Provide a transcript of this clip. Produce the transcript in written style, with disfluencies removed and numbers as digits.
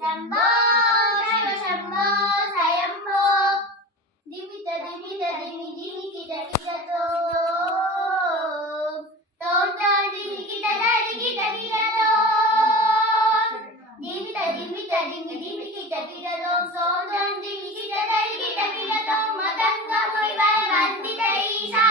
శంభో శివ శంభో స్వయంభో దిమిత దిమిత దిమి దిమికిట కిటతో తోట దిమికిట దరికిట కిటతో దిమిత దిమిత దిమి దిమికిట కిటతో తోట దిమికిట దరికిట కిటతో మతంగ ముయవ వందిత ఈశా